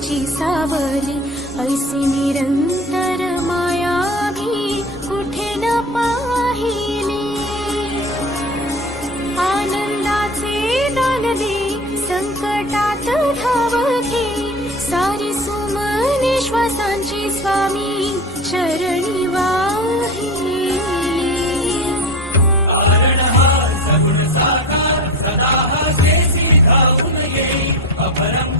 तिची सावली, ऐसी निरंतर माया मी कुठे न पाहिली. आनंदाचे दान दे, संकटात धाव घे, सारी सुमने श्वासांची स्वामी चरणी वाहिली. कारण हा सगुण साकार सदा हा तेसी धावून ये, अभरम